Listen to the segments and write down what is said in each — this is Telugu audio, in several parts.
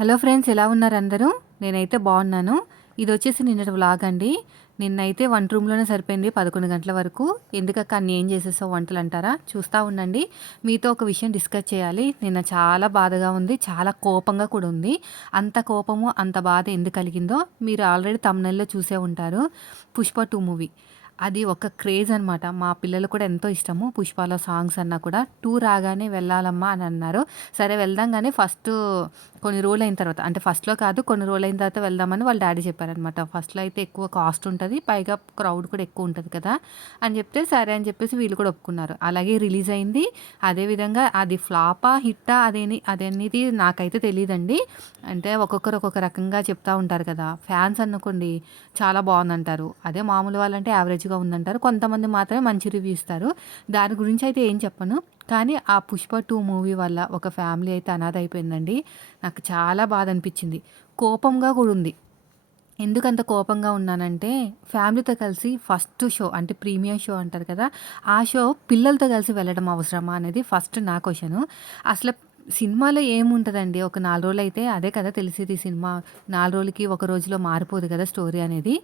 హలో ఫ్రెండ్స్, ఎలా ఉన్నారు అందరూ? నేనైతే బాగున్నాను. ఇది వచ్చేసి నిన్నటి వ్లాగ్ అండి. నిన్నైతే వంట రూమ్లోనే సరిపోయింది 11 గంటల వరకు. ఎందుకక్క అన్ని ఏం చేసేసావు వంటలు అంటారా? చూస్తూ ఉండండి. మీతో ఒక విషయం డిస్కస్ చేయాలి. నిన్న చాలా బాధగా ఉంది, చాలా కోపంగా కూడా ఉంది. అంత కోపము అంత బాధ ఎందుకు కలిగిందో మీరు ఆల్రెడీ తమ్నెల్లో చూసే ఉంటారు. పుష్ప 2 మూవీ అది ఒక క్రేజ్ అనమాట. మా పిల్లలు కూడా ఎంతో ఇష్టము. పుష్పలో సాంగ్స్ అన్నా కూడా 2 రాగానే వెళ్ళాలమ్మా అని అన్నారు. సరే వెళ్దాం గానీ ఫస్ట్ కొన్ని రోజులైన తర్వాత, అంటే ఫస్ట్‌లో కాదు, కొన్ని రోజులైన తర్వాత వెళ్దామని వాళ్ళ డ్యాడీ చెప్పారనమాట. ఫస్ట్‌లో అయితే ఎక్కువ కాస్ట్ ఉంటది. పైగా క్రౌడ్ కూడా ఎక్కువ ఉంటది కదా! అని చెప్తే సరే అని చెప్పేసి వీళ్ళు కూడా ఒప్పుకున్నారు. అలాగే రిలీజ్ అయింది. అదేవిధంగా అది ఫ్లాపా, హిట్టా అదనేది నాకైతే తెలీదండి. అంటే ఒక్కొక్కరు ఒక్కొక్క రకంగా చెప్తా ఉంటారు కదా! ఫ్యాన్స్ అనుకోండి చాలా బావుందంటారు. అదే మామూలు వాళ్ళంటే యావరేజ్‌గా ఉందంటారు. కొంతమంది మాత్రమే మంచి రివ్యూ ఇస్తారు. దాని గురించి అయితే ఏం చెప్పను. కానీ ఆ 'పుష్ప 2' మూవీ వల్ల ఒక ఫ్యామిలీ అయితే అనాథ అయిపోయిందండి. నాకు చాలా బాధ అనిపించింది. కోపంగా కూడా ఉంది. ఎందుకంత కోపంగా ఉన్నానంటే, ఫ్యామిలీతో కలిసి ఫస్ట్ షో అంటే ప్రీమియర్ షో అంటారు కదా! ఆ షో పిల్లలతో కలిసి వెళ్ళడం అవసరమా అనేది ఫస్ట్ నా క్వెషను. అసలు సినిమాలో ఏముంటదండి? ఒక 4 రోజులైతే అదే కదా తెలిసేది సినిమా. 4 రోజులకి, ఒక రోజులో మారిపోదు కదా స్టోరీ అనేది.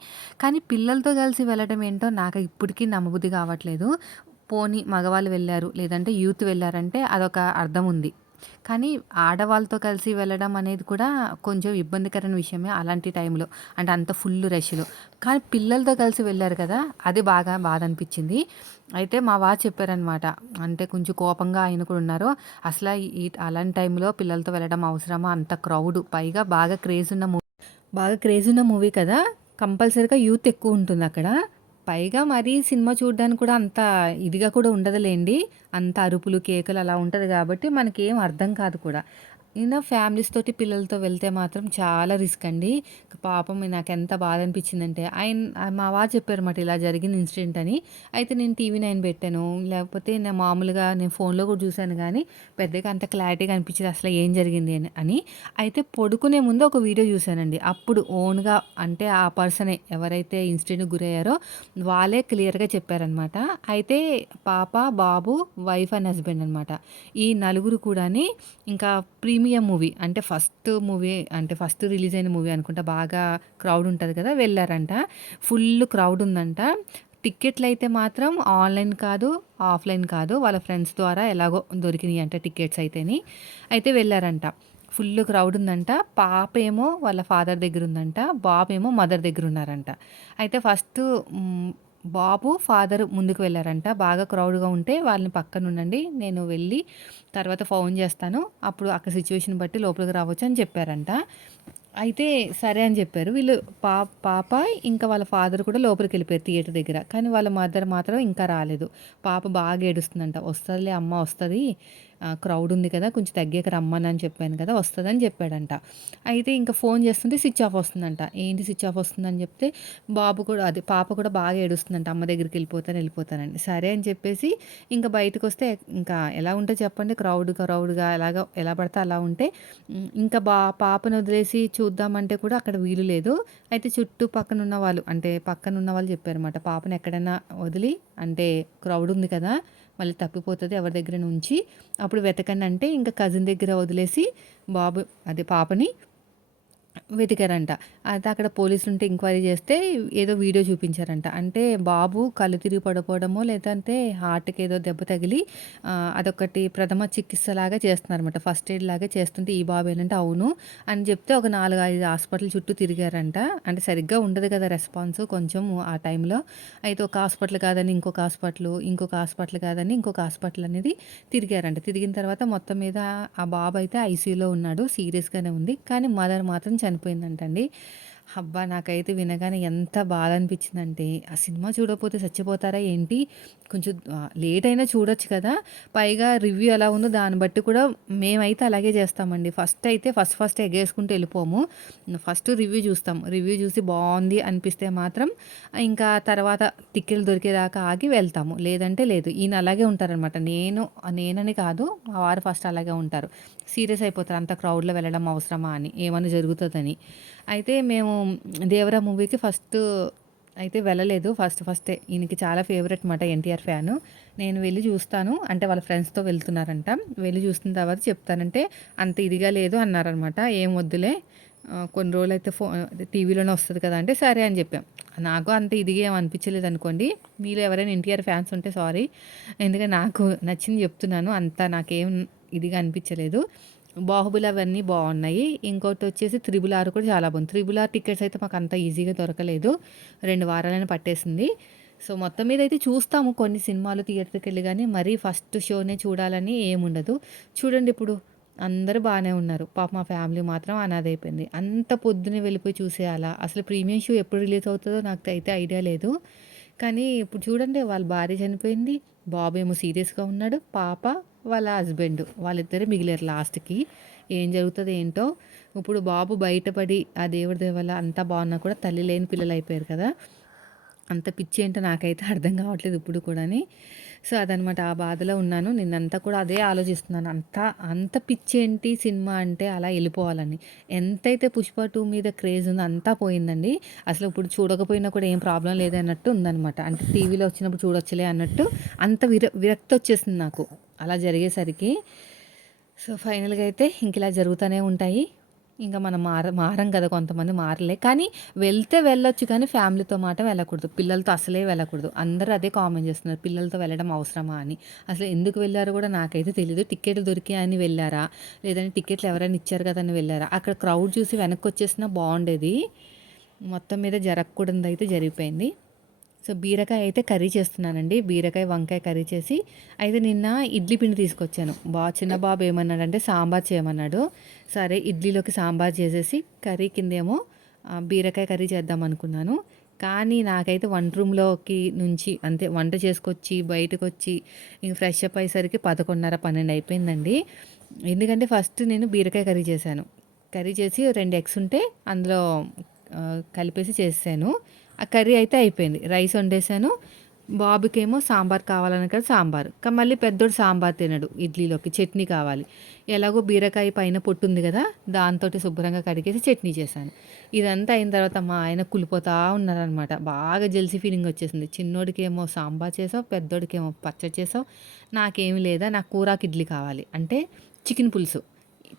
కానీ పిల్లలతో కలిసి వెళ్ళడం ఏంటో నాకు ఇప్పటికి నమ్మబుద్ధి కావట్లేదు. పోనీ మగవాళ్ళు వెళ్లారు, లేదంటే యూత్ వెళ్లారంటే అదొక అర్థం ఉంది. కానీ ఆడవాళ్ళతో కలిసి వెళ్ళడం అనేది కూడా కొంచెం ఇబ్బందికరమైన విషయమే అలాంటి టైంలో. అంటే అంత ఫుల్ రష్‌లో. కానీ పిల్లలతో కలిసి వెళ్లారు కదా! అది బాగా బాధ అనిపించింది. అయితే మా వారు చెప్పారనమాట. అంటే కొంచెం కోపంగా ఆయన కూడా ఉన్నారు. "అసల అలాంటి టైంలో పిల్లలతో వెళ్ళడం అవసరమా? అంత క్రౌడ్, పైగా బాగా క్రేజ్ ఉన్న మూవీ కదా! కంపల్సరీగా యూత్ ఎక్కువ ఉంటుందక్కడ. పైగా మరీ సినిమా చూడ్డానికి కూడా అంత ఇదిగా కూడా ఉండదులెండి. అంత అరుపులు, కేకలు అలా ఉంటది గాబట్టి మనకేం అర్థం కాదు కూడా. ఫ్యామిలీస్ తోటి పిల్లలతో వెళ్తే మాత్రం చాలా రిస్క్ అండి. పాపం నాకెంత బాధ అనిపించిందంటే మా వారు చెప్పారన్నమాట ఇలా జరిగిన ఇన్సిడెంట్ అని. అయితే నేను టీవీ నైన్ పెట్టాను. లేకపోతే మామూలుగా నేను ఫోన్‌లో కూడా చూసాను గానీ పెద్దగా అంత క్లారిటీగా అనిపించలేదు అసలు ఏం జరిగింది అని. అయితే పడుకునే ముందు ఒక వీడియో చూసానండి. అప్పుడు ఓన్‌గా అంటే ఆ పర్సనే ఎవరైతే ఇన్సిడెంట్‌కి గురయ్యారో వాళ్ళే క్లియర్‌గా చెప్పారనమాట. అయితే పాప, బాబు, వైఫ్ అండ్ హస్బెండ్ అనమాట. ఈ నలుగురు కూడాని ఇంకా ప్రీమియం మూవీ అంటే ఫస్ట్ రిలీజ్ అయిన మూవీ అనుకుంటా. బాగా క్రౌడ్ ఉంటది కదా! వెళ్లారంట. ఫుల్ క్రౌడ్ ఉందంట. టికెట్లయితే మాత్రం ఆన్‌లైన్ కాదు, ఆఫ్‌లైన్ కాదు. వాళ్ళ ఫ్రెండ్స్ ద్వారా ఎలాగో దొరికినియంట టికెట్స్ అయితేని. అయితే వెళ్లారంట. ఫుల్ క్రౌడ్ ఉందంట. పాపేమో వాళ్ళ ఫాదర్ దగ్గరుందంట. బాబేమో మదర్ దగ్గరున్నారంట. అయితే బాబు, ఫాదర్ ముందుకు వెళ్లారంట. బాగా క్రౌడ్‌గా ఉంటే వాళ్ళని పక్కనుండండి. నేను వెళ్ళి తర్వాత ఫోన్ చేస్తాను. అప్పుడు అక్కడ సిట్యుయేషన్ బట్టి లోపలికి రావచ్చు అని చెప్పారంట. అయితే సరే అని చెప్పారు. వీళ్ళు పాప ఇంకా వాళ్ళ ఫాదర్ కూడా లోపలికెళ్ళిపోయారు థియేటర్ దగ్గర. కానీ వాళ్ళ మదర్ మాత్రం ఇంకా రాలేదు. పాప బాగా ఏడుస్తుందంట. "వస్తదిలే అమ్మ వస్తది. క్రౌడ్ ఉంది కదా! కొంచెం తగ్గాక రమ్మనని చెప్పాను కదా! వస్తదని" చెప్పాడంట. అయితే ఇంక ఫోన్ చేస్తుంటే స్విచ్ ఆఫ్ వస్తుందంట. ఏంటి స్విచ్ ఆఫ్ వస్తుందని చెప్తే పాప కూడా బాగా ఏడుస్తుందంట. అమ్మ దగ్గరికెళ్ళిపోతానని. సరే అని చెప్పేసి ఇంక బయటకొస్తే ఇంకా ఎలా ఉంటది చెప్పండి, క్రౌడ్‌గా ఎలా పడితే అలా ఉంటే ఇంకా పాపను వదిలేసి చూద్దామంటే కూడా అక్కడ వీలు లేదు. అయితే పక్కనున్న వాళ్ళు అంటే పక్కనున్న వాళ్ళు చెప్పారన్నమాట. పాపను ఎక్కడైనా వదిలి, అంటే క్రౌడ్ ఉంది కదా! మళ్ళీ తప్పిపోతది ఎవరి దగ్గరైనా ఉంచి, అప్పుడు వెతకండి అంటే ఇంకా కజిన్ దగ్గర వదిలేసి పాపని వెతికారంట. అయితే అక్కడ పోలీసులుంటే ఎంక్వైరీ చేస్తే ఏదో వీడియో చూపించారంట. అంటే బాబు కళ్ళు తిరిగి పడిపోవడమో, లేదంటే హార్ట్‌కి ఏదో దెబ్బ తగిలి అదొకటి ప్రథమ చికిత్సలాగా చేస్తున్నారన్నమాట. ఫస్ట్ ఎయిడ్ లాగా చేస్తుంటే ఈ బాబేనంటే అవును అని చెప్తే ఒక 4, 5 హాస్పిటల్ చుట్టూ తిరిగారంట. అంటే సరిగ్గా ఉండదు కదా రెస్పాన్స్ కొంచెం ఆ టైంలో. అయితే ఒక హాస్పిటల్ కాదని ఇంకొక హాస్పిటలు, ఇంకొక హాస్పిటల్ కాదని ఇంకొక హాస్పిటల్ అనేది తిరిగారంట. తిరిగిన తర్వాత మొత్తం మీద ఆ బాబు అయితే ఐసీయూలో ఉన్నాడు. సీరియస్‌గానే ఉంది. కానీ మదర్ మాత్రం చనిపోయిందంటండి. అబ్బా! నాకైతే వినగానే ఎంత బాధ అనిపించిందంటే, ఆ సినిమా చూడకపోతే చచ్చిపోతారా ఏంటి? కొంచెం లేట్ అయినా చూడొచ్చు కదా! పైగా రివ్యూ ఎలా ఉందో దాన్ని బట్టి కూడా మేమైతే అలాగే చేస్తామండి. ఫస్ట్ ఎగేసుకుంటూ వెళ్ళిపోము. ఫస్ట్ రివ్యూ చూస్తాం. రివ్యూ చూసి బావుంది అనిపిస్తే మాత్రం ఇంకా తర్వాత టికెట్లు దొరికేదాకా ఆగి వెళ్తాము. లేదంటే లేదు. ఈయన అలాగే ఉంటారనమాట. నేనని కాదు, మా వారు ఫస్ట్ అలాగే ఉంటారు. సీరియస్ అయిపోతారు. అంత క్రౌడ్‌లో వెళ్ళడం అవసరమా అని, ఏమన్నా జరుగుతదని. అయితే మేము 'దేవరా' మూవీకి ఫస్ట్ అయితే వెళ్ళలేదు. ఫస్టే ఈయనకి చాలా ఫేవరెట్ మాట ఎన్టీఆర్ ఫ్యాను. నేను వెళ్లి చూస్తాను అంటే వాళ్ళ ఫ్రెండ్స్‌తో వెళ్తున్నారంట. వెళ్లి చూసిన తర్వాత చెప్తానంటే అంత ఇదిగా లేదు అన్నారనమాట. ఏం వద్దులే కొన్ని రోజులైతే టీవీలోనే వస్తది కదా! అంటే సరే అని చెప్పాం. నాకు అంత ఇదిగా ఏమి అనిపించలేదనుకోండి. మీలో ఎవరైనా ఎన్టీఆర్ ఫ్యాన్స్ ఉంటే సారీ. ఎందుకంటే నాకు నచ్చింది చెప్తున్నాను. అంత నాకేం ఇదిగా అనిపించలేదు. 'బాహుబలి' అవన్నీ బావున్నాయి. ఇంకోటొచ్చేసి 'త్రిబుల్ ఆర్' కూడా చాలా బాగుంది. 'త్రిబుల్ ఆర్' టికెట్స్ అయితే మాకు అంత ఈజీగా దొరకలేదు. 2 వారాలైనా పట్టేసింది. సో, మొత్తం మీద అయితే చూస్తాము కొన్ని సినిమాలు థియేటర్‌కెళ్ళి గానీ, మరీ ఫస్ట్ షోనే చూడాలని ఏముండదు. చూడండి ఇప్పుడు అందరూ బానే ఉన్నారు. పాపం మా ఫ్యామిలీ మాత్రం అనాథైపోయింది. అంత పొద్దున్నే వెళ్ళిపోయి చూసేయాలా? అసలు ప్రీమియం షో ఎప్పుడు రిలీజ్ అవుతదో నాకైతే ఐడియా లేదు. కానీ ఇప్పుడు చూడండి వాళ్ళ భార్య చనిపోయింది. బాబేమో సీరియస్‌గా ఉన్నాడు. పాప, వాళ్ళ హస్బెండ్ వాళ్ళిద్దరే మిగిలారు లాస్ట్‌కి. ఏం జరుగుతదో ఏంటో! ఇప్పుడు బాబు బయటపడి ఆ దేవుడి దయ వల్ల అంతా బాగున్నా కూడా తల్లి లేని పిల్లలయిపోయారు కదా! అంత పిచ్చి ఏంటో నాకైతే అర్థం కావట్లేదు ఇప్పుడు కూడాని. సో, అదనమాట ఆ బాధలో ఉన్నాను. నిన్నంతా కూడా అదే ఆలోచిస్తున్నాను. అంత పిచ్చేంటి సినిమా అంటే అలా ఎళ్ళిపోవాలని. ఎంతైతే 'పుష్ప 2' మీద క్రేజ్ ఉందో అంతా పోయిందండి. అసలు ఇప్పుడు చూడకపోయినా కూడా ఏం ప్రాబ్లమ్ లేదన్నట్టు ఉందనమాట. అంటే టీవీలో వచ్చినప్పుడు చూడొచ్చులే అన్నట్టు అంత విరక్తొచ్చేసింది నాకు. అలా జరిగేసరికి. సో, ఫైనల్‌గా అయితే ఇంకిలా జరుగుతూనే ఉంటాయి. ఇంక మనం మారం కదా! కొంతమంది మారలే. కానీ వెళ్తే వెళ్ళొచ్చు కానీ ఫ్యామిలీతో మాత్రం వెళ్ళకూడదు. పిల్లలతో అసలే వెళ్ళకూడదు. అందరూ అదే కామెంట్ చేస్తున్నారు. పిల్లలతో వెళ్ళడం అవసరమా అని. అసలు ఎందుకు వెళ్లారో కూడా నాకైతే తెలీదు. టికెట్లు దొరికాయని వెళ్లారా? లేదంటే టికెట్లు ఎవరైనా ఇచ్చారు కదా! అని వెళ్లారా? అక్కడ క్రౌడ్ చూసి వెనక్కొచ్చేసినా బావుండేది. మొత్తం మీద జరగకూడనిదైతే జరిగిపోయింది. సో, బీరకాయ అయితే కర్రీ చేస్తున్నానండి. బీరకాయ, వంకాయ కర్రీ చేసి అయితే నిన్న ఇడ్లీ పిండి తీసుకొచ్చాను. చిన్న బాబు ఏమన్నాడంటే సాంబార్ చేయమన్నాడు. సరే ఇడ్లీలోకి సాంబార్ చేసేసి కర్రీ కిందేమో బీరకాయ కర్రీ చేద్దామనుకున్నాను. కానీ నాకైతే వంట రూమ్‌లోకి నుంచి అంతే వంట చేసుకొచ్చి, బయటకొచ్చి ఇంక ఫ్రెష్ అప్ అయ్యేసరికి 11:30, 12 అయిపోయిందండి. ఎందుకంటే ఫస్ట్ నేను బీరకాయ కర్రీ చేశాను. కర్రీ చేసి 2 ఎగ్స్ ఉంటే అందులో కలిపేసి చేసేసాను. ఆ కర్రీ అయితే అయిపోయింది. రైస్ వండేసాను. బాబుకేమో సాంబార్ కావాలన్నాడు సాంబార్. మళ్ళీ పెద్దోడు సాంబార్ తినడు. ఇడ్లీలోకి చట్నీ కావాలి. ఎలాగో బీరకాయ పైన పొట్టుంది కదా! దాంతోటి శుభ్రంగా కడిగేసి చట్నీ చేశాను. ఇదంతా అయిన తర్వాత మా ఆయన కుళ్ళిపోతా ఉన్నారనమాట. బాగా జెల్సీ ఫీలింగ్ వచ్చేసింది. చిన్నోడికేమో సాంబార్ చేసావు, పెద్దోడికేమో పచ్చడి చేసావు. నాకేమి లేదా నాకు కూరాకు ఇడ్లీ కావాలి. అంటే చికెన్ పులుసు.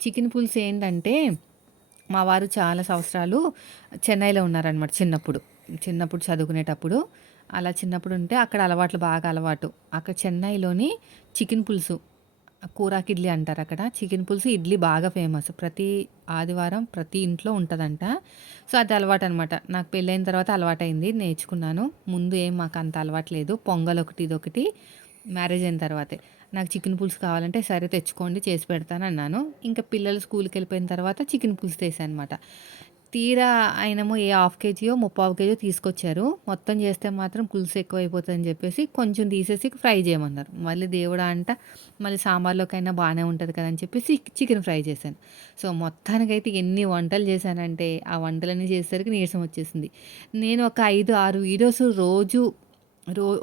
చికెన్ పులుసు ఏంటంటే మా వారు చాలా సంవత్సరాలు చెన్నైలో ఉన్నారనమాట చిన్నప్పుడు. చిన్నప్పుడు చదువుకునేటప్పుడు. అలా చిన్నప్పుడు ఉంటే అక్కడ అలవాట్లు బాగా అలవాటు. అక్కడ చెన్నైలోని చికెన్ పులుసు, కూరాకు ఇడ్లీ అంటారక్కడ. చికెన్ పులుసు, ఇడ్లీ బాగా ఫేమస్. ప్రతి ఆదివారం ప్రతి ఇంట్లో ఉంటదంట. సో, అది అలవాటనమాట. నాకు పెళ్ళైన తర్వాత అలవాటయింది. నేర్చుకున్నాను. ముందు ఏం మాకంత అలవాటు లేదు. పొంగలొకటి, ఇదొకటి మ్యారేజ్ అయిన తర్వాతే. నాకు చికెన్ పులుసు కావాలంటే, సరే తెచ్చుకోండి చేసి పెడతానన్నాను. ఇంకా పిల్లలు స్కూలుకెళ్ళిపోయిన తర్వాత చికెన్ పులుసు చేశాననమాట. తీరా ఆయనేమో హాఫ్ కేజీయో, ముప్పావు కేజో తీసుకొచ్చారు. మొత్తం చేస్తే మాత్రం పులుసు ఎక్కువైపోతదని చెప్పేసి కొంచెం తీసేసి ఫ్రై చేయమన్నారు. మళ్ళీ దేవుడా అంట మళ్ళీ సాంబార్‌లోకైనా బానే ఉంటది కదా! అని చెప్పేసి చికెన్ ఫ్రై చేశాను. సో, మొత్తానికైతే ఎన్ని వంటలు చేశానంటే, ఆ వంటలన్నీ చేసేసరికి నీరసం వచ్చేసింది. నేను ఒక 5, 6 వీడియోస్ రోజు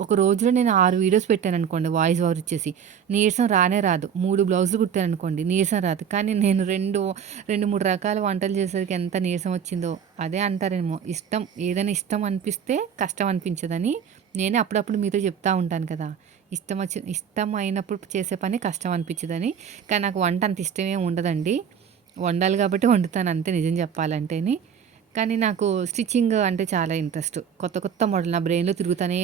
ఒక రోజులో నేను 6 వీడియోస్ పెట్టాననుకోండి వాయిస్ ఓవర్ ఇచ్చేసి. నీరసం రానే రాదు. 3 బ్లౌజులు కుట్టాననుకోండి నీరసం రాదు. కానీ నేను 2, 3 రకాల వంటలు చేసేసరికి ఎంత నీరసం వచ్చిందో. అదే అంటారేమో ఏదైనా ఇష్టం అనిపిస్తే కష్టం అనిపించదని. నేనే అప్పుడప్పుడు మీతో చెప్తా ఉంటాను కదా! ఇష్టం అయినప్పుడు చేసే పని కష్టం అనిపించదని. కానీ నాకు వంట అంత ఇష్టమేమి ఉండదండి. వండాలి కాబట్టి వండుతాను అంతే నిజం చెప్పాలంటేని. కానీ నాకు స్టిచ్చింగ్ అంటే చాలా ఇంట్రెస్ట్. కొత్త కొత్త మోడల్ నా బ్రెయిన్‌లో తిరుగుతూనే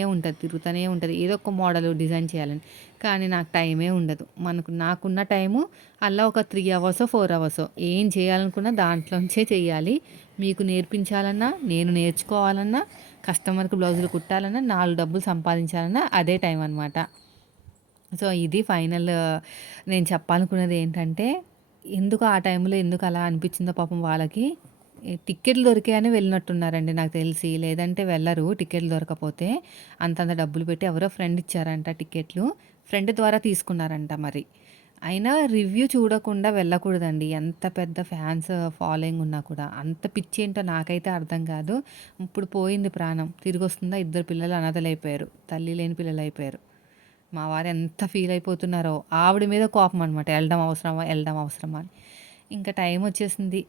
ఉంటది. ఏదో ఒక మోడల్ డిజైన్ చేయాలని. కానీ నాకు టైమే ఉండదు. నాకున్న టైము అలా ఒక 3 అవర్సో, 4 అవర్సో ఏం చేయాలనుకున్నా దాంట్లోంచే చెయ్యాలి. మీకు నేర్పించాలన్నా, నేను నేర్చుకోవాలన్నా, కస్టమర్‌కి బ్లౌజులు కుట్టాలన్నా, 4 డబ్బులు సంపాదించాలన్నా అదే టైం అనమాట. సో, ఇది ఫైనల్ నేను చెప్పాలనుకున్నది ఏంటంటే, ఎందుకు ఆ టైంలో ఎందుకు అలా అనిపించిందో పాపం వాళ్ళకి. టికెట్లు దొరికాయని వెళ్ళినట్టున్నారండి నాకు తెలిసి. లేదంటే వెళ్లరు టికెట్లు దొరకకపోతే. అంతంత డబ్బులు పెట్టి ఎవరో ఫ్రెండ్ ఇచ్చారంట టికెట్లు. ఫ్రెండ్ ద్వారా తీసుకున్నారంట మరి. అయినా రివ్యూ చూడకుండా వెళ్ళకూడదండి. ఎంత పెద్ద ఫ్యాన్స్ ఫాలోయింగ్ ఉన్నా కూడా. అంత పిచ్చేంటో నాకైతే అర్థం కాదు. ఇప్పుడు పోయింది ప్రాణం. తిరిగొస్తుందా? ఇద్దరు పిల్లలు అనాథలైపోయారు. తల్లి లేని పిల్లలైపోయారు. మా వారు ఎంత ఫీల్ అయిపోతున్నారో. ఆవిడ మీద కోపం అనమాట. ఎళ్ళడం అవసరమా? అని. ఇంకా టైం వచ్చేసింది.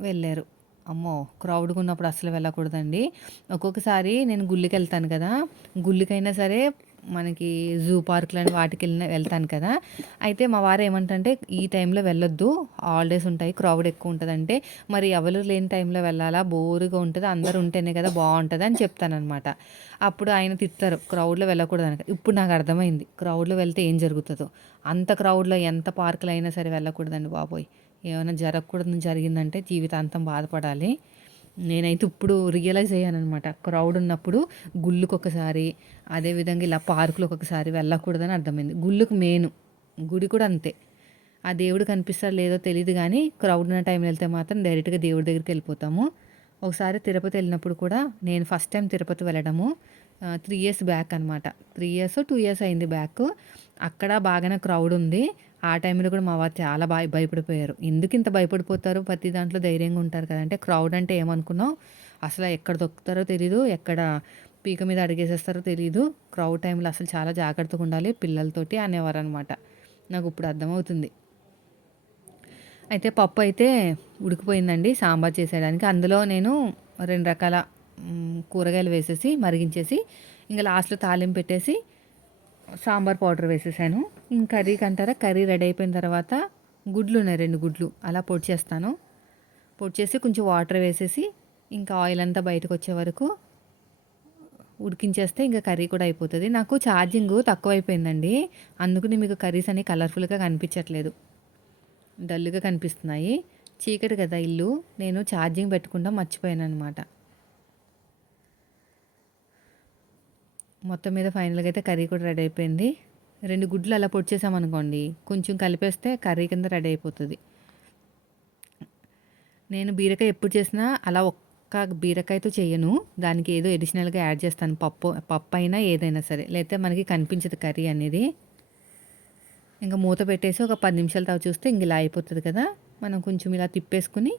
వెళ్ళారు. అమ్మో! క్రౌడ్‌గా ఉన్నప్పుడు అస్సలు వెళ్ళకూడదండి. ఒక్కొక్కసారి నేను గుళ్ళకెళ్తాను కదా! గుళ్ళకైనా సరే మనకి జూ పార్క్‌లని వెళ్తాను కదా! అయితే మా వారు ఏమంటంటే, "ఈ టైంలో వెళ్ళొద్దు. హాలిడేస్ ఉంటాయి. క్రౌడ్ ఎక్కువ ఉంటదంటే." మరి ఎవరు లేని టైంలో వెళ్ళాలా? బోరుగా ఉంటది. అందరూ ఉంటేనే కదా బావుంటది అని చెప్తాననమాట. అప్పుడు ఆయన తిడతారు, "క్రౌడ్‌లో వెళ్ళకూడదని." ఇప్పుడు నాకు అర్థమైంది. క్రౌడ్‌లో వెళ్తే ఏం జరుగుతదో. అంత క్రౌడ్‌లో ఎంత పార్కులైనా సరే వెళ్ళకూడదండి బాబోయ్! ఏమైనా జరగకూడనిది జరిగిందంటే జీవితాంతం బాధపడాలి. నేనైతే ఇప్పుడు రియలైజ్ అయ్యాననమాట. క్రౌడ్ ఉన్నప్పుడు గుళ్ళకొకసారి, అదేవిధంగా ఇలా పార్కులకి ఒకసారి వెళ్ళకూడదని అర్థమైంది. గుళ్ళకి మెయిను. గుడి కూడా అంతే. ఆ దేవుడు కనిపిస్తాడో లేదో తెలీదు గానీ, క్రౌడ్ ఉన్న టైంలో ఎళ్తే మాత్రం డైరెక్ట్‌గా దేవుడి దగ్గరికెళ్ళిపోతాము. ఒకసారి తిరుపతి ఎళ్ళినప్పుడు కూడా నేను ఫస్ట్ టైమ్ తిరుపతి వెళ్ళడము 3 ఇయర్స్ బ్యాక్ అనమాట. 3 ఇయర్సో, 2 ఇయర్స్ అయింది బ్యాక్. అక్కడ బాగానే క్రౌడ్ ఉంది. ఆ టైంలో కూడా మా వారు చాలా భయపడిపోయారు. ఎందుకింత భయపడిపోతారు? ప్రతి దాంట్లో ధైర్యంగా ఉంటారు కదా! అంటే క్రౌడ్ అంటే ఏమనుకున్నావు? అసల ఎక్కడ దొక్కుతారో తెలీదు. ఎక్కడ పీక మీద అడుగేసేస్తారో తెలీదు. క్రౌడ్ టైంలో అసలు చాలా జాగ్రత్తగా ఉండాలి పిల్లలతోటి అనేవారనమాట. నాకిప్పుడు అర్థమవుతుంది. అయితే పప్పు అయితే ఉడికిపోయిందండి సాంబార్ చేసేయడానికి. అందులో నేను 2 రకాల కూరగాయలు వేసేసి, మరిగించేసి, ఇంక లాస్ట్‌లో తాలింపు పెట్టేసి, సాంబార్ పౌడర్ వేసేసాను. కర్రీకంటారా కర్రీ రెడీ అయిపోయిన తర్వాత గుడ్లున్నాయి 2 గుడ్లు అలా పొడి చేస్తాను. పొడి చేసి కొంచెం వాటర్ వేసేసి, ఇంకా ఆయిల్ అంతా బయటకొచ్చే వరకు ఉడికించేస్తే ఇంక కర్రీ కూడా అయిపోతది. నాకు ఛార్జింగు తక్కువైపోయిందండి. అందుకని మీకు కర్రీస్ అన్ని కలర్‌ఫుల్‌గా కనిపించట్లేదు. డల్‌గా కనిపిస్తున్నాయి. చీకటి కదా ఇల్లు. నేను ఛార్జింగ్ పెట్టకుండా మర్చిపోయాననమాట. మొత్తం మీద ఫైనల్‌గా అయితే కర్రీ కూడా రెడీ అయిపోయింది. 2 గుడ్లు అలా పొడి చేశామనుకోండి, కొంచెం కలిపేస్తే కర్రీ కింద రెడీ అయిపోతది. నేను బీరకాయ ఎప్పుడు చేసినా అలా ఒక్క బీరకాయతో చెయ్యను. దానికి ఏదో అడిషనల్‌గా యాడ్ చేస్తాను. పప్పయినా ఏదైనా సరే. లేతే మనకి కనిపించదు కర్రీ అనేది. ఇంక మూత పెట్టేసి ఒక 10 నిమిషాల తర్వాత చూస్తే ఇంక ఇలా అయిపోతది కదా! మనం కొంచెం ఇలా తిప్పేసుకొని,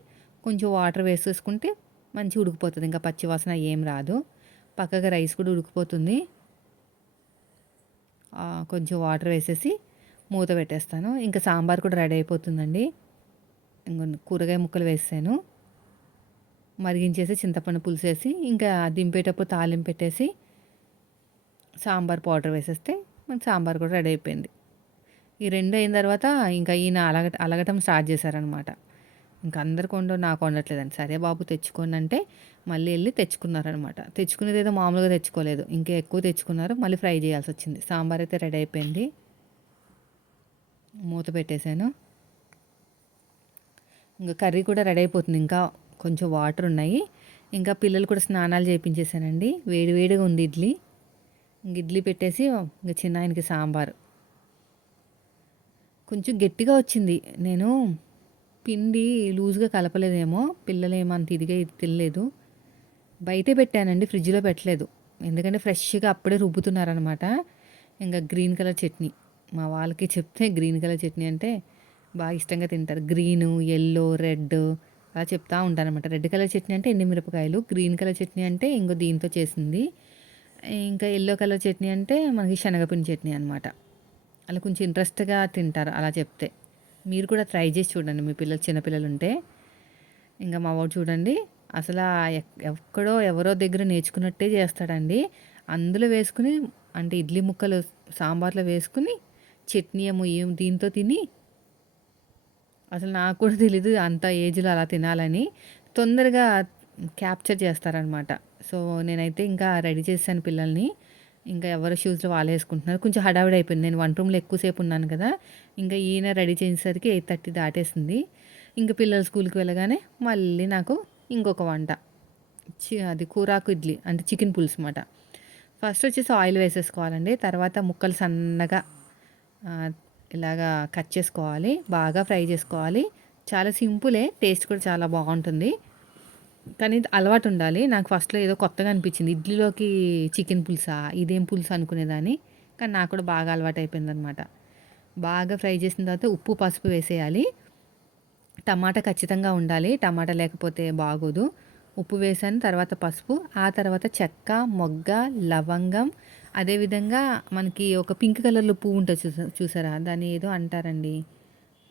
కొంచెం వాటర్ వేసేసుకుంటే మంచిగా ఉడికిపోతది. ఇంకా పచ్చి వాసన ఏం రాదు. పక్కగా రైస్ కూడా ఉడికిపోతుంది. కొంచెం వాటర్ వేసేసి మూత పెట్టేస్తాను. ఇంకా సాంబార్ కూడా రెడీ అయిపోతుందండి. ఇంగోండి కూరగాయ ముక్కలు వేసేసాను. మరిగించేసి చింతపండు పులుసేసి, ఇంకా దింపేటప్పుడు తాలింపు పెట్టేసి, సాంబార్ పౌడర్ వేసేస్తే మనకి సాంబార్ కూడా రెడీ అయిపోయింది. ఈ 2 అయిన తర్వాత ఇంకా ఈయన అలగటం స్టార్ట్ చేశారనమాట. ఇంక అందరికి వండు నాకు వండట్లేదని. సరే బాబు తెచ్చుకోండి అంటే మళ్ళీ ఎళ్లి తెచ్చుకున్నారనమాట. తెచ్చుకునేదేదో మామూలుగా తెచ్చుకోలేదు. ఇంకా ఎక్కువ తెచ్చుకున్నారు. మళ్ళీ ఫ్రై చేయాల్సొచ్చింది. సాంబార్ అయితే రెడీ అయిపోయింది. మూత పెట్టేసాను. ఇంక కర్రీ కూడా రెడీ అయిపోతుంది. ఇంకా కొంచెం వాటర్ ఉన్నాయి. ఇంకా పిల్లలు కూడా స్నానాలు చేపించేసానండి. వేడి వేడిగా ఉంది ఇడ్లీ. ఇంక ఇడ్లీ పెట్టేసి ఇంక చిన్నాయనకి సాంబారు. కొంచెం గట్టిగా వచ్చింది. నేను పిండి లూజ్‌గా కలపలేదేమో. పిల్లలేమో అంత ఇదిగా తినలేదు. బయటే పెట్టానండి. ఫ్రిడ్జ్‌లో పెట్టలేదు. ఎందుకంటే ఫ్రెష్‌గా అప్పుడే రుబ్బుతున్నారనమాట. ఇంక గ్రీన్ కలర్ చట్నీ. మా వాళ్ళకి చెప్తే గ్రీన్ కలర్ చట్నీ అంటే బాగా ఇష్టంగా తింటారు. గ్రీను, యెల్లో, రెడ్ అలా చెప్తా ఉంటాననమాట. రెడ్ కలర్ చట్నీ అంటే ఎండుమిరపకాయలు. గ్రీన్ కలర్ చట్నీ అంటే ఇంగో దీంతో చేసింది. ఇంకా యెల్లో కలర్ చట్నీ అంటే మనకి శనగపిండి చట్నీ అనమాట. అలా కొంచెం ఇంట్రెస్ట్‌గా తింటారు అలా చెప్తే. మీరు కూడా ట్రై చేసి చూడండి మీ చిన్న పిల్లలుంటే. ఇంక మా వాడు చూడండి అసలా ఎక్కడో ఎవరో దగ్గర నేర్చుకున్నట్టే చేస్తాడండి. అందులో వేసుకొని అంటే ఇడ్లీ ముక్కలు సాంబార్లో వేసుకొని చట్నీ ఏమో దీంతో తిని అసలు నాకు కూడా తెలీదు అంత ఏజ్‌లో అలా తినాలని. తొందరగా క్యాప్చర్ చేస్తారనమాట. సో, నేనైతే ఇంకా రెడీ చేసేసాను పిల్లల్ని. ఇంకా ఎవరి షూస్‌లో వాళ్ళేసుకుంటున్నారు. కొంచెం హడావిడి అయిపోయింది. నేను వంట రూమ్‌లో ఎక్కువ సేపు ఉన్నాను కదా! ఇంకా ఈయన రెడీ చేసేసరికి 8:30 దాటేసింది. ఇంక పిల్లలు స్కూల్‌కి వెళ్ళగానే మళ్ళీ నాకు ఇంకొక వంట. అది కూరాకు ఇడ్లీ అంటే చికెన్ పులుసు మాట. ఫస్ట్ వచ్చేసి ఆయిల్ వేసేసుకోవాలండి. తర్వాత ముక్కలు సన్నగా ఆహ్, ఇలాగా కట్ చేసుకోవాలి. బాగా ఫ్రై చేసుకోవాలి. చాలా సింపులే. టేస్ట్ కూడా చాలా బావుంటుంది. కానీ అలవాటుండాలి. నాకు ఫస్ట్‌లో ఏదో కొత్తగా అనిపించింది. ఇడ్లీలోకి చికెన్ పులుసా? ఇదేం పులుసు అనుకునేదాన్ని. కానీ నాకు కూడా బాగా అలవాటయిపోయిందనమాట. బాగా ఫ్రై చేసిన తర్వాత ఉప్పు, పసుపు వేసేయాలి. టమాటా ఖచ్చితంగా ఉండాలి. టమాటా లేకపోతే బాగోదు. ఉప్పు వేసాను. తర్వాత పసుపు. ఆ తర్వాత చెక్క, మొగ్గ, లవంగం అదేవిధంగా మనకి ఒక పింక్ కలర్‌లో పువ్వు ఉంటది చూసారా? దాన్ని ఏదో అంటారండి.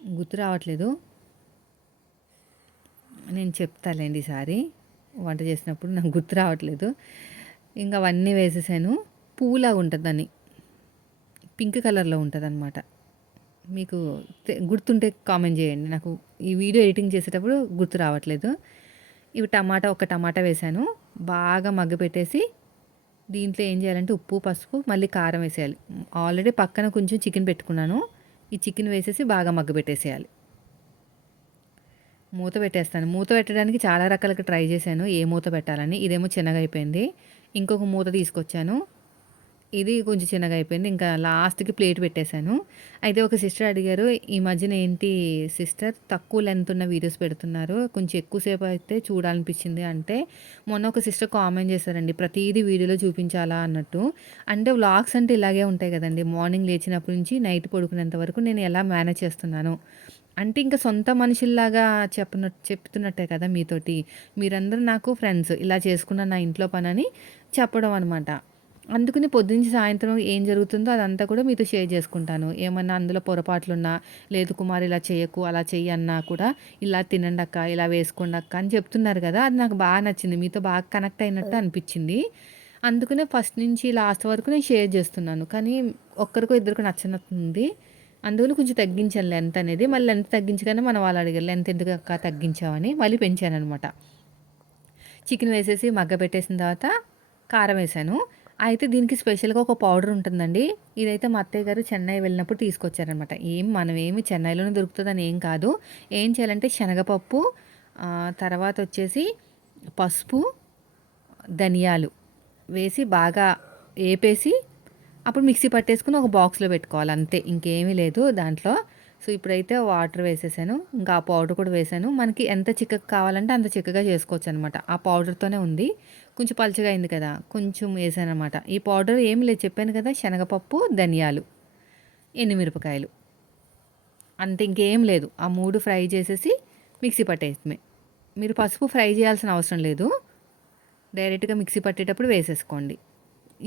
గుర్తు రావట్లేదు. నేను చెప్తాలేండి ఈసారి వంట చేసినప్పుడు, నాకు గుర్తు రావట్లేదు. ఇంక అవన్నీ వేసేసాను. పువ్వులాగా ఉంటదని. పింక్ కలర్‌లో ఉంటదనమాట. మీకు గుర్తుంటే కామెంట్ చేయండి. నాకు ఈ వీడియో ఎడిటింగ్ చేసేటప్పుడు గుర్తు రావట్లేదు. ఇవి ఒక టమాటా వేశాను. బాగా మగ్గపెట్టేసి దీంట్లో ఏం చేయాలంటే ఉప్పు, పసుపు, మళ్ళీ కారం వేసేయాలి. ఆల్రెడీ పక్కన కొంచెం చికెన్ పెట్టుకున్నాను. ఈ చికెన్ వేసేసి బాగా మగ్గపెట్టేసేయాలి. మూత పెట్టేస్తాను. మూత పెట్టడానికి చాలా రకాలుగా ట్రై చేశాను ఏ మూత పెట్టాలని. ఇదేమో చిన్నగా అయిపోయింది. ఇంకొక మూత తీసుకొచ్చాను. ఇది కొంచెం చిన్నగా అయిపోయింది. ఇంకా లాస్ట్‌కి ప్లేట్ పెట్టేశాను. అయితే ఒక సిస్టర్ అడిగారు, "ఈ మధ్యన ఏంటి సిస్టర్ తక్కువ లెంత్ ఉన్న వీడియోస్ పెడుతున్నారు. కొంచెం ఎక్కువ సేపు అయితే చూడాలనిపించింది" అంటే, మొన్న ఒక సిస్టర్ కామెంట్ చేశారండి. ప్రతీదీ వీడియోలో చూపించాలా అన్నట్టు. అంటే వ్లాగ్స్ అంటే ఇలాగే ఉంటాయి కదండీ! మార్నింగ్ లేచినప్పటి నుంచి నైట్ పడుకునేంత వరకు నేను ఎలా మేనేజ్ చేస్తున్నాను. అంటే ఇంక సొంత మనుషుల్లాగా చెప్తున్నట్టే కదా మీతోటి. మీరందరూ నాకు ఫ్రెండ్స్. ఇలా చేసుకున్న నా ఇంట్లో పనని చెప్పడం అనమాట. అందుకని పొద్దున్నుంచి సాయంత్రం ఏం జరుగుతుందో అదంతా కూడా మీతో షేర్ చేసుకుంటాను. ఏమన్నా అందులో పొరపాట్లున్నా, లేదు కుమార్ ఇలా చేయకు, అలా చెయ్యి అన్నా కూడా, ఇలా తినండక్క, ఇలా వేసుకోండక్క అని చెప్తున్నారు కదా! అది నాకు బాగా నచ్చింది. మీతో బాగా కనెక్ట్ అయినట్టు అనిపిచ్చింది. అందుకనే ఫస్ట్ నుంచి లాస్ట్ వరకు నేను షేర్ చేస్తున్నాను. కానీ ఒక్కరికో ఇద్దరికో నచ్చనట్టుంది. అందుకని కొంచెం తగ్గించాను లెంత్ అనేది. మళ్ళీ లెంత్ తగ్గించగానే మన వాళ్ళు అడిగారు, "లెంత్ ఎందుకక్క తగ్గించావని?" మళ్ళీ పెంచాననమాట. చికెన్ వేసేసి మగ్గబెట్టేసిన తర్వాత కారం వేశాను. అయితే దీనికి స్పెషల్‌గా ఒక పౌడర్ ఉంటుందండి. ఇదైతే మా అత్తయ్య గారు చెన్నై వెళ్ళినప్పుడు తీసుకొచ్చారనమాట. మనమేమి చెన్నైలోనే దొరుకుతదని ఏం కాదు. ఏం చేయాలంటే శనగపప్పు, తర్వాతొచ్చేసి పసుపు, ధనియాలు వేసి బాగా ఏపేసి అప్పుడు మిక్సీ పట్టేసుకొని ఒక బాక్స్‌లో పెట్టుకోవాలి అంతే. ఇంకేమీ లేదు దాంట్లో. సో, ఇప్పుడైతే వాటర్ వేసేసాను. ఇంకా ఆ పౌడర్ కూడా వేసాను. మనకి ఎంత చిక్కగా కావాలంటే అంత చిక్కగా చేసుకోవచ్చనమాట. ఆ పౌడర్‌తోనే ఉంది. కొంచెం పలుచగా అయింది కదా! కొంచెం ఏసాననమాట. ఈ పౌడర్ ఏమి లేదు చెప్పాను కదా! శనగపప్పు, ధనియాలు, ఎండుమిరపకాయలు. అంతే ఇంకేం లేదు. ఆ 3 ఫ్రై చేసేసి మిక్సీ పట్టేయడమే. మీరు పసుపు ఫ్రై చేయాల్సిన అవసరం లేదు. డైరెక్ట్‌గా మిక్సీ పట్టేటప్పుడు వేసేసుకోండి.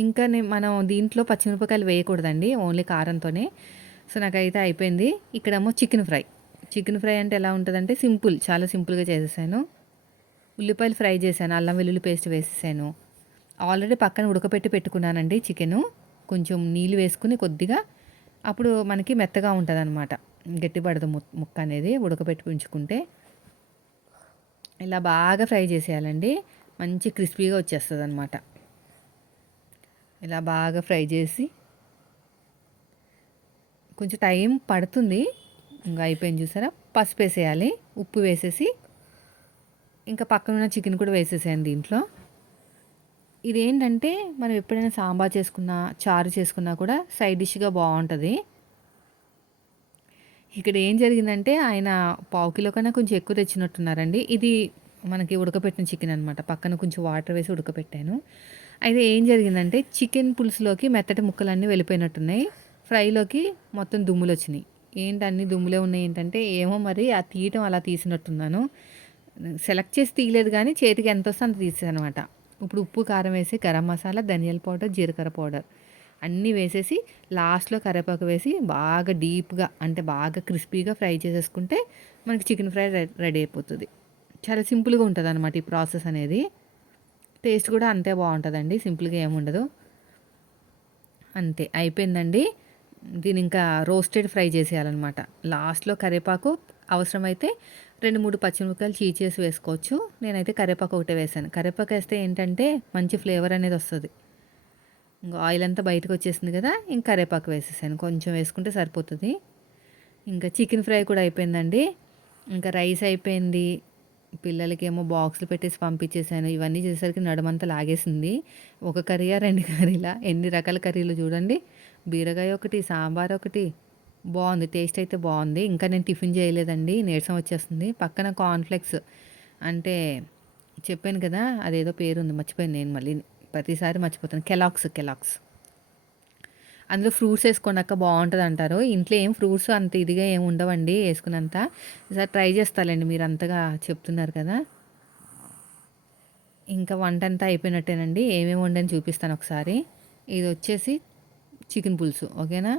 ఇంకా మనం దీంట్లో పచ్చిమిరపకాయలు వేయకూడదండి. ఓన్లీ కారంతోనే. సో, నాకైతే అయిపోయింది. ఇక్కడేమో చికెన్ ఫ్రై. చికెన్ ఫ్రై అంటే ఎలా ఉంటదంటే సింపుల్. చాలా సింపుల్‌గా చేసేసాను. ఉల్లిపాయలు ఫ్రై చేశాను. అల్లం వెల్లుల్లి పేస్ట్ వేసేసాను. ఆల్రెడీ పక్కన ఉడకపెట్టి పెట్టుకున్నానండి చికెను. కొంచెం నీళ్ళు వేసుకొని కొద్దిగా అప్పుడు మనకి మెత్తగా ఉంటదనమాట. గట్టిపడదు ముక్క అనేది ఉడకపెట్టి ఉంచుకుంటే. ఇలా బాగా ఫ్రై చేసేయాలండి. మంచి క్రిస్పీగా వచ్చేస్తదనమాట. ఇలా బాగా ఫ్రై చేసి కొంచెం టైం పడుతుంది. ఇంక అయిపోయింది చూసారా? పసుపేసేయాలి. ఉప్పు వేసేసి ఇంకా పక్కనున్న చికెన్ కూడా వేసేసాను దీంట్లో. ఇదేంటంటే మనం ఎప్పుడైనా సాంబార్ చేసుకున్నా, చారు చేసుకున్నా కూడా సైడ్ డిష్‌గా బావుంటది. ఇక్కడ ఏం జరిగిందంటే ఆయన పావు కిలో కన్నా కొంచెం ఎక్కువ తెచ్చినట్టున్నారండి. ఇది మనకి ఉడకపెట్టిన చికెన్ అనమాట. పక్కన కొంచెం వాటర్ వేసి ఉడకపెట్టాను. అయితే ఏం జరిగిందంటే చికెన్ పులుసులోకి మెత్తటి ముక్కలన్నీ వెళ్ళిపోయినట్టున్నాయి. ఫ్రైలోకి మొత్తం దుమ్ములొచ్చినియి. ఏంటి అన్ని దుమ్ములే ఉన్నాయి ఏంటంటే, ఏమో మరి ఆ తీయటం అలా తీసినట్టున్నాను. సెలెక్ట్ చేసి తీయలేదు గానీ చేతికి ఎంతొస్తే అంత తీసేసాననమాట. ఇప్పుడు ఉప్పు, కారం వేసి గరం మసాలా, ధనియాల పౌడర్, జీలకర్ర పౌడర్ అన్నీ వేసేసి లాస్ట్‌లో కరివేపాకు వేసి బాగా డీప్‌గా అంటే బాగా క్రిస్పీగా ఫ్రై చేసేసుకుంటే మనకి చికెన్ ఫ్రై రెడీ అయిపోతది. చాలా సింపుల్‌గా ఉంటదనమాట ఈ ప్రాసెస్ అనేది. టేస్ట్ కూడా అంతే బావుంటదండి. సింపుల్‌గా ఏముండదు. అంతే అయిపోయిందండి. దీన్నింకా రోస్టెడ్ ఫ్రై చేసేయాలనమాట. లాస్ట్‌లో కరివేపాకు అవసరమైతే 2, 3 పచ్చిమిరపకాయలు చీల్చేసి వేసుకోవచ్చు. నేనైతే కరివేపాకు ఒకటే వేశాను. కరివేపాకేస్తే ఏంటంటే మంచి ఫ్లేవర్ అనేదొస్తది. ఇంక ఆయిల్ అంతా బయటకొచ్చేసింది కదా! ఇంక కరివేపాకు వేసేసాను. కొంచెం వేసుకుంటే సరిపోతది. ఇంకా చికెన్ ఫ్రై కూడా అయిపోయిందండి. ఇంకా రైస్ అయిపోయింది. పిల్లలకేమో బాక్స్‌లు పెట్టేసి పంపించేసాను. ఇవన్నీ చేసేసరికి నడుమంతా లాగేసింది. ఒక కర్రీయా, 2 కర్రీలా ఎన్ని రకాల కర్రీలు చూడండి. బీరకాయ ఒకటి, సాంబార్ ఒకటి. బావుంది. టేస్ట్ అయితే బావుంది. ఇంకా నేను టిఫిన్ చేయలేదండి. నీరసం వచ్చేస్తుంది. పక్కన కార్న్‌ఫ్లెక్స్ అంటే చెప్పాను కదా! అదేదో పేరుంది మర్చిపోయాను నేను మళ్ళీని. ప్రతిసారి మర్చిపోతాను. కెలాగ్స్. అందులో ఫ్రూట్స్ ఏసుకోండక్క బావుంటదంటారు. ఇంట్లో ఏం ఫ్రూట్స్ అంత ఇదిగా ఏమి ఉండవండి ఏసుకున్నంత. ఈసారి ట్రై చేస్తాలెండి మీరంతగా చెప్తున్నారు కదా! ఇంకా వంటంతా అయిపోయినట్టేనండి. ఏమేమి వండానో చూపిస్తాను ఒకసారి. ఇదొచ్చేసి చికెన్ పులుసు ఓకేనా?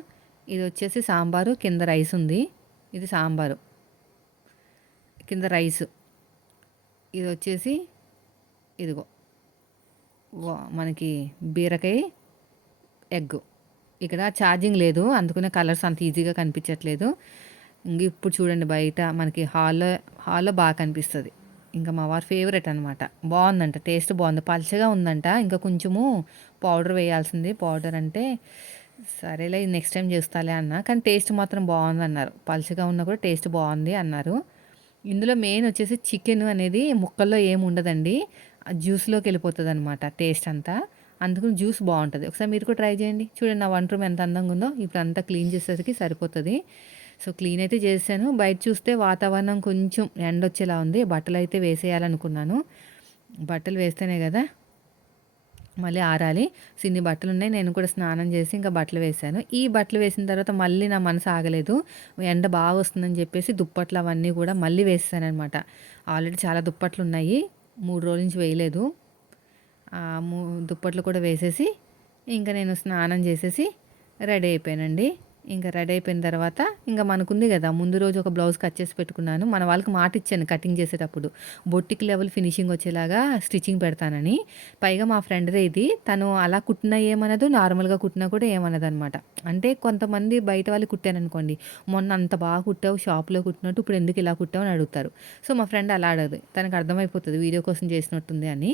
ఇదొచ్చేసి సాంబారు, కింద రైసుంది. ఇది సాంబారు. కింద రైసు. ఇది వచ్చేసి ఇదిగో మనకి బీరకాయ ఎగ్. ఇక్కడ ఛార్జింగ్ లేదు, అందుకనే కలర్స్ అంత ఈజీగా కనిపించట్లేదు. ఇంక ఇప్పుడు చూడండి బయట మనకి హాల్లో బాగా కనిపిస్తుంది. ఇంకా మా వారి ఫేవరెట్ అనమాట. బాగుందంట, టేస్ట్ బాగుంది, పల్చగా ఉందంట. ఇంకా కొంచెము పౌడర్ వేయాల్సింది. పౌడర్ అంటే సరేలే నెక్స్ట్ టైం చేస్తాలే అన్న, కానీ టేస్ట్ మాత్రం బాగుంది అన్నారు. పల్చగా ఉన్నా కూడా టేస్ట్ బాగుంది అన్నారు. ఇందులో మెయిన్ వచ్చేసి చికెన్ అనేది ముక్కల్లో ఏమి ఉండదండి, జ్యూస్లోకి వెళ్ళిపోతుంది అనమాట టేస్ట్ అంతా. అందుకని జ్యూస్ బాగుంటుంది. ఒకసారి మీరు కూడా ట్రై చేయండి. చూడండి నా వంట రూమ్ ఎంత అందంగా ఉందో. ఇప్పుడు అంతా క్లీన్ చేసేసరికి సరిపోతుంది. సో క్లీన్ అయితే చేశాను. బయట చూస్తే వాతావరణం కొంచెం ఎండ వచ్చేలా ఉంది. బట్టలు అయితే వేసేయాలనుకున్నాను. బట్టలు వేస్తేనే కదా మళ్ళీ ఆరాలి. సో ఇన్ని బట్టలు ఉన్నాయి. నేను కూడా స్నానం చేసి ఇంకా బట్టలు వేశాను. ఈ బట్టలు వేసిన తర్వాత మళ్ళీ నా మనసు ఆగలేదు. ఎండ బాగా వస్తుందని చెప్పేసి దుప్పట్లు అవన్నీ కూడా మళ్ళీ వేసేసాను అనమాట. ఆల్రెడీ చాలా దుప్పట్లు ఉన్నాయి, 3 రోజుల నుంచి వేయలేదు. దుప్పట్లు కూడా వేసేసి ఇంకా నేను స్నానం చేసేసి రెడీ అయిపోయానండి. ఇంకా రెడీ అయిపోయిన తర్వాత ఇంకా మనకుంది కదా, ముందు రోజు ఒక బ్లౌజ్ కట్ చేసి పెట్టుకున్నాను. మన వాళ్ళకి మాట ఇచ్చాను కటింగ్ చేసేటప్పుడు బొట్టికి లెవెల్ ఫినిషింగ్ వచ్చేలాగా స్టిచ్చింగ్ పెడతానని. పైగా మా ఫ్రెండ్దే ఇది. తను అలా కుట్టినా ఏమనదు, నార్మల్గా కుట్టినా కూడా ఏమనదు అనమాట. అంటే కొంతమంది బయట వాళ్ళు కుట్టారనుకోండి, మొన్న అంత బాగా కుట్టావు షాప్లో కుట్టినట్టు, ఇప్పుడు ఎందుకు ఇలా కుట్టావు అని అడుగుతారు. సో మా ఫ్రెండ్ అలా అడగదు, తనకు అర్థమైపోతుంది వీడియో కోసం చేసినట్టుంది అని.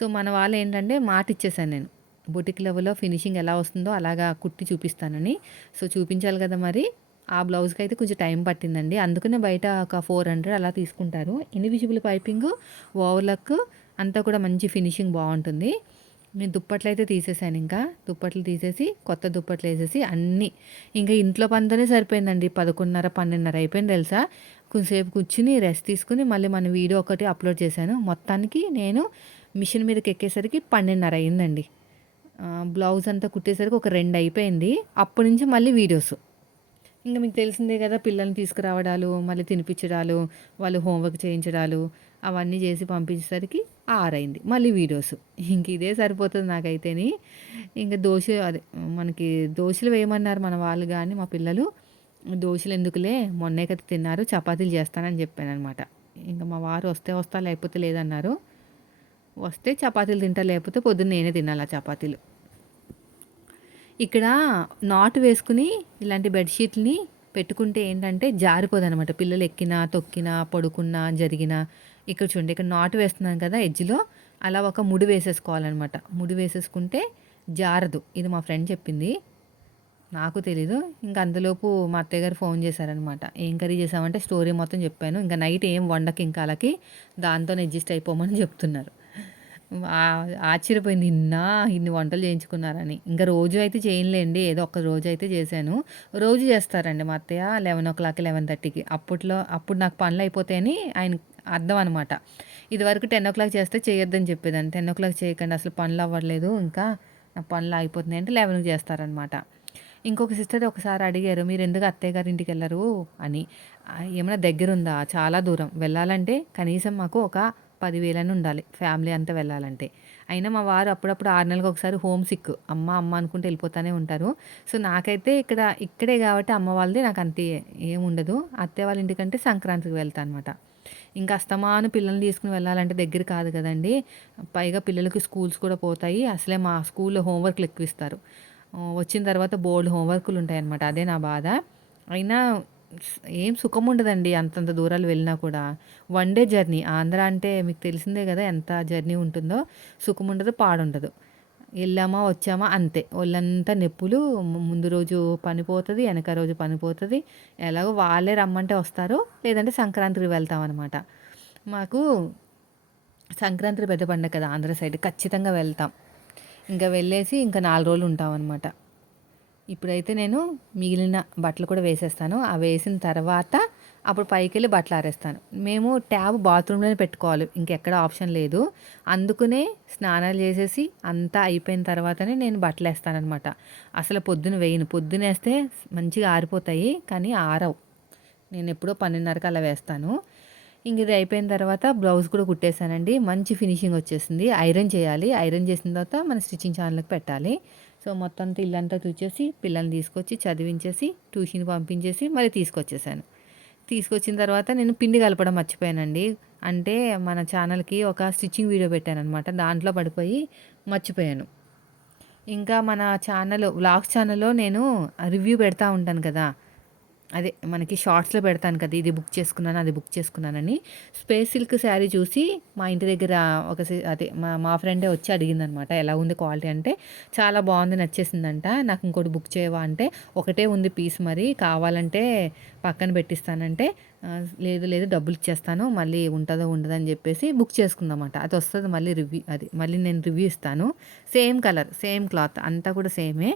సో మన వాళ్ళు ఏంటంటే మాట ఇచ్చేసాను నేను, బొటిక్ లెవెల్లో ఫినిషింగ్ ఎలా వస్తుందో అలాగా కుట్టి చూపిస్తానని. సో చూపించాలి కదా మరి. ఆ బ్లౌజ్కి అయితే కొంచెం టైం పట్టిందండి. అందుకనే బయట ఒక 400 అలా తీసుకుంటారు. ఇన్విజిబుల్ పైపింగ్, ఓవర్లక్ అంతా కూడా మంచి ఫినిషింగ్ బాగుంటుంది. నేను దుప్పట్లు అయితే తీసేసాను. ఇంకా దుప్పట్లు తీసేసి కొత్త దుప్పట్లు వేసేసి అన్నీ ఇంకా ఇంట్లో పనితోనే సరిపోయిందండి. 11:30, 12:30 అయిపోయింది తెలుసా. కొంచెంసేపు కూర్చుని రెస్ట్ తీసుకుని మళ్ళీ మన వీడియో ఒకటి అప్లోడ్ చేశాను. మొత్తానికి నేను మిషన్ మీదకి ఎక్కేసరికి 12:30 అయిందండి. బ్లౌజ్ అంతా కుట్టేసరికి ఒక 2 అయిపోయింది. అప్పటి నుంచి మళ్ళీ వీడియోస్. ఇంకా మీకు తెలిసిందే కదా, పిల్లల్ని తీసుకురావడాలు, మళ్ళీ తినిపించడాలు, వాళ్ళు హోంవర్క్ చేయించడాలు అవన్నీ చేసి పంపించేసరికి 6 అయింది. మళ్ళీ వీడియోస్. ఇంక ఇదే సరిపోతుంది నాకైతేని. ఇంకా అదే మనకి దోశలు వేయమన్నారు మన వాళ్ళు, కానీ మా పిల్లలు దోశలు ఎందుకులే మొన్నే కదా తిన్నారు, చపాతీలు చేస్తానని చెప్పాననమాట. ఇంకా మా వారు వస్తే వస్తా లేకపోతే లేదన్నారు. వస్తే చపాతీలు తింటా, లేకపోతే పొద్దున్న నేనే తినాలి ఆ చపాతీలు. ఇక్కడ నాటు వేసుకుని ఇలాంటి బెడ్షీట్ని పెట్టుకుంటే ఏంటంటే జారిపోదనమాట. పిల్లలు ఎక్కినా, తొక్కినా, పడుకున్నా, జరిగినా. ఇక్కడ చూడండి, ఇక్కడ నాటు వేస్తున్నాను కదా ఎడ్జ్లో, అలా ఒక ముడి వేసేసుకోవాలన్నమాట. ముడి వేసేసుకుంటే జారదు. ఇది మా ఫ్రెండ్ చెప్పింది, నాకు తెలీదు. ఇంకా అంతలోపు మా అత్తయ్య గారు ఫోన్ చేశారనమాట. ఏం కర్రీ చేసామంటే స్టోరీ మొత్తం చెప్పాను. ఇంకా నైట్ ఏం వండకి ఇంకా అలాకి దాంతోనే అడ్జస్ట్ అయిపోమని చెప్తున్నారు. ఆశ్చర్యపోయింది, ఇన్ని వంటలు చేయించుకున్నారని. ఇంకా రోజు అయితే చేయనులేండి, ఏదో ఒక రోజు అయితే చేశాను. రోజు చేస్తారండి మా అత్తయ్య 11:00, 11:30కి. అప్పుడు నాకు పనులు అయిపోతాయని ఆయన అర్థం అనమాట. ఇదివరకు 10:00 చేస్తే చేయొద్దని చెప్పేదాన్ని. 10:00 చేయకండి, అసలు పనులు అవ్వట్లేదు, ఇంకా నా పనులు అయిపోతున్నాయి అంటే 11కి చేస్తారనమాట. ఇంకొక సిస్టర్ ఒకసారి అడిగారు, మీరు ఎందుకు అత్తయ్య గారి ఇంటికి వెళ్ళరు అని. ఏమైనా దగ్గరుందా? చాలా దూరం వెళ్ళాలంటే కనీసం మాకు ఒక 10,000 ఉండాలి ఫ్యామిలీ అంతా వెళ్ళాలంటే. అయినా మా వారు అప్పుడప్పుడు 6 నెలలకు ఒకసారి హోమ్ సిక్, అమ్మ అమ్మ అనుకుంటూ వెళ్ళిపోతూనే ఉంటారు. సో నాకైతే ఇక్కడే కాబట్టి అమ్మ వాళ్ళది నాకు అంతే ఏముండదు. అత్తయ్య వాళ్ళ ఇంటికంటే సంక్రాంతికి వెళ్తాను అనమాట. ఇంకా అస్తమాను పిల్లల్ని తీసుకుని వెళ్ళాలంటే దగ్గర కాదు కదండి. పైగా పిల్లలకి స్కూల్స్ కూడా పోతాయి. అసలే మా స్కూల్లో హోంవర్క్లు ఎక్కువ ఇస్తారు. వచ్చిన తర్వాత బోల్డ్ హోంవర్క్లు ఉంటాయన్నమాట. అదే నా బాధ. అయినా ఏం సుఖం ఉండదండి అంతంత దూరాలు వెళ్ళినా కూడా. 1 డే జర్నీ. ఆంధ్ర అంటే మీకు తెలిసిందే కదా ఎంత జర్నీ ఉంటుందో. సుఖం ఉండదు, పాడుండదు. వెళ్ళామా వచ్చామా అంతే. ఒళ్ళంతా నొప్పులు. ముందు రోజు పని పోతుంది, వెనక రోజు పని పోతుంది. ఎలాగో వాళ్ళే రమ్మంటే వస్తారు, లేదంటే సంక్రాంతికి వెళ్తామన్నమాట. మాకు సంక్రాంతి పెద్ద పండగ కదా ఆంధ్ర సైడ్, ఖచ్చితంగా వెళ్తాం. ఇంకా వెళ్ళేసి ఇంకా 4 రోజులు ఉంటామన్నమాట. ఇప్పుడైతే నేను మిగిలిన బట్టలు కూడా వేసేస్తాను. అవి వేసిన తర్వాత అప్పుడు పైకెళ్ళి బట్టలు ఆరేస్తాను. మేము ట్యాబ్ బాత్రూంలోనే పెట్టుకోవాలి, ఇంకెక్కడ ఆప్షన్ లేదు. అందుకనే స్నానాలు చేసేసి అంతా అయిపోయిన తర్వాతనే నేను బట్టలు వేస్తాననమాట. అసలు పొద్దున వేయను. పొద్దునేస్తే మంచిగా ఆరిపోతాయి, కానీ ఆరవు. నేను ఎప్పుడో 12:30కి అలా వేస్తాను. ఇంక ఇది అయిపోయిన తర్వాత బ్లౌజ్ కూడా కుట్టేశానండి. మంచి ఫినిషింగ్ వచ్చేసింది. ఐరన్ చేయాలి. ఐరన్ చేసిన తర్వాత మన స్టిచ్చింగ్ ఛానల్కి పెట్టాలి. సో మొత్తం ఇల్లంతా తుడిచేసి పిల్లల్ని తీసుకొచ్చి చదివించేసి ట్యూషన్కి పంపించేసి మళ్ళీ తీసుకొచ్చేసాను. తీసుకొచ్చిన తర్వాత నేను పిండి కలపడం మర్చిపోయానండి. అంటే మన ఛానల్‌కి ఒక స్టిచ్చింగ్ వీడియో పెట్టాననమాట. దాంట్లో పడిపోయి మర్చిపోయాను. ఇంకా మన వ్లాగ్స్ ఛానల్‌లో నేను రివ్యూ పెడతా ఉంటాను కదా! అదే మనకి షార్ట్స్‌లో పెడతాను కదా! ఇది బుక్ చేసుకున్నాను, అది బుక్ చేసుకున్నానని. స్పేస్ సిల్క్ శారీ చూసి మా ఇంటి దగ్గర ఒక అదే మా ఫ్రెండే వచ్చి అడిగిందనమాట. ఎలా ఉంది క్వాలిటీ అంటే, చాలా బాగుంది నచ్చేసిందంట. నాకు ఇంకోటి బుక్ చేయవా అంటే, ఒకటే ఉంది పీస్ మరి కావాలంటే పక్కన పెట్టిస్తానంటే, లేదు లేదు డబ్బులు ఇచ్చేస్తాను మళ్ళీ ఉంటదో ఉండదో అని చెప్పేసి బుక్ చేసుకుందన్నమాట. అది వస్తది మళ్ళీ మళ్ళీ నేను రివ్యూ ఇస్తాను. సేమ్ కలర్, సేమ్ క్లాత్ అంతా కూడా సేమే.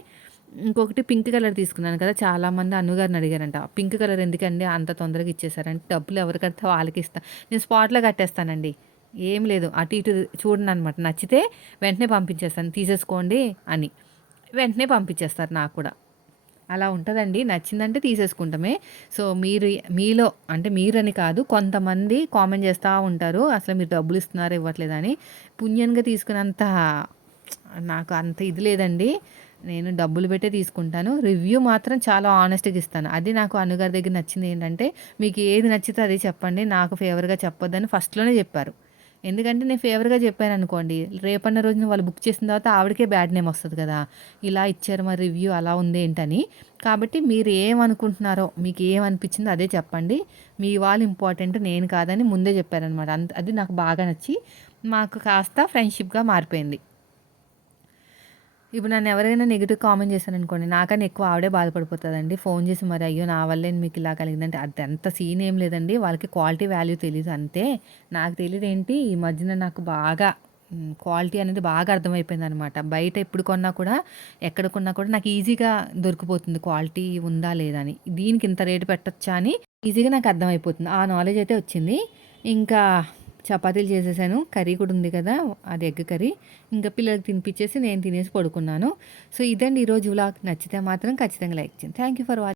ఇంకొకటి పింక్ కలర్ తీసుకున్నాను కదా! చాలామంది అన్నుగారిని అడిగారంట. పింక్ కలర్ ఎందుకండి అంత తొందరగా ఇచ్చేసారంటే, డబ్బులు ఎవరు కడితే వాళ్ళకి ఇస్తా. నేను స్పాట్‌లో కట్టేస్తానండి. ఏం లేదు. అటు ఇటు చూడననమాట. నచ్చితే వెంటనే పంపించేస్తాను. తీసేసుకోండి అని. వెంటనే పంపించేస్తారు నాకు కూడా. అలా ఉంటదండి. నచ్చిందంటే తీసేసుకుంటమే. సో, మీలో అంటే మీరని కాదు, కొంతమంది కామెంట్ చేస్తా ఉంటారు. అసలు మీరు డబ్బులు ఇస్తున్నారా ఇవ్వట్లేదా అని. పుణ్యంగా తీసుకున్నంత నాకు అంత ఇది లేదండి. నేను డబ్బులు పెట్టే తీసుకుంటాను. రివ్యూ మాత్రం చాలా హానెస్ట్‌గా ఇస్తాను. అది నాకు అనుగారి దగ్గర నచ్చింది ఏంటంటే, మీకు ఏది నచ్చితే అదే చెప్పండి. నాకు ఫేవర్‌గా చెప్పొద్దని ఫస్ట్‌లోనే చెప్పారు. ఎందుకంటే నేను ఫేవర్‌గా చెప్పాననుకోండి, రేపన్న రోజున వాళ్ళు బుక్ చేసిన తర్వాత ఆవిడకే బ్యాడ్ నేమ్ వస్తది కదా! ఇలా ఇచ్చారు మరి రివ్యూ అలా ఉంది ఏంటని. కాబట్టి మీరు ఏమనుకుంటున్నారో, మీకు ఏమనిపించిందో అదే చెప్పండి. మీ వాళ్ళు ఇంపార్టెంట్ నేను కాదని ముందే చెప్పారనమాట. అది నాకు బాగా నచ్చి మాకు కాస్త ఫ్రెండ్‌షిప్‌గా మారిపోయింది. ఇప్పుడు నన్ను ఎవరైనా నెగెటివ్ కామెంట్ చేశారనుకోండి, నాకన్నా ఎక్కువ ఆవిడే బాధపడిపోతదండి. ఫోన్ చేసి మరి అయ్యో! నా వల్లే మీకు ఇలా కలిగిందంటే అదంత సీన్ ఏం లేదండి. వాళ్ళకి క్వాలిటీ వాల్యూ తెలీదు అంతే. నాకు తెలీదేంటి ఈ మధ్యన నాకు బాగా క్వాలిటీ అనేది బాగా అర్థమైపోయిందనమాట. బయట ఎప్పుడు కొన్నా కూడా, ఎక్కడ కొన్నా కూడా నాకు ఈజీగా దొరికిపోతుంది క్వాలిటీ ఉందా లేదా అని. దీనికి ఇంత రేటు పెట్టొచ్చా అని ఈజీగా నాకు అర్థమైపోతుంది. ఆ నాలెడ్జ్ అయితే వచ్చింది. ఇంకా చపాతీలు చేసేసాను. కర్రీ కూడా ఉంది కదా! అది ఎగ్ కర్రీ. ఇంకా పిల్లలకి తినిపించేసి నేను తినేసి పడుకున్నాను. సో, ఇదండి ఈరోజు వ్లాగ్. నచ్చితే మాత్రం ఖచ్చితంగా లైక్ చేయండి. Thank you for watching.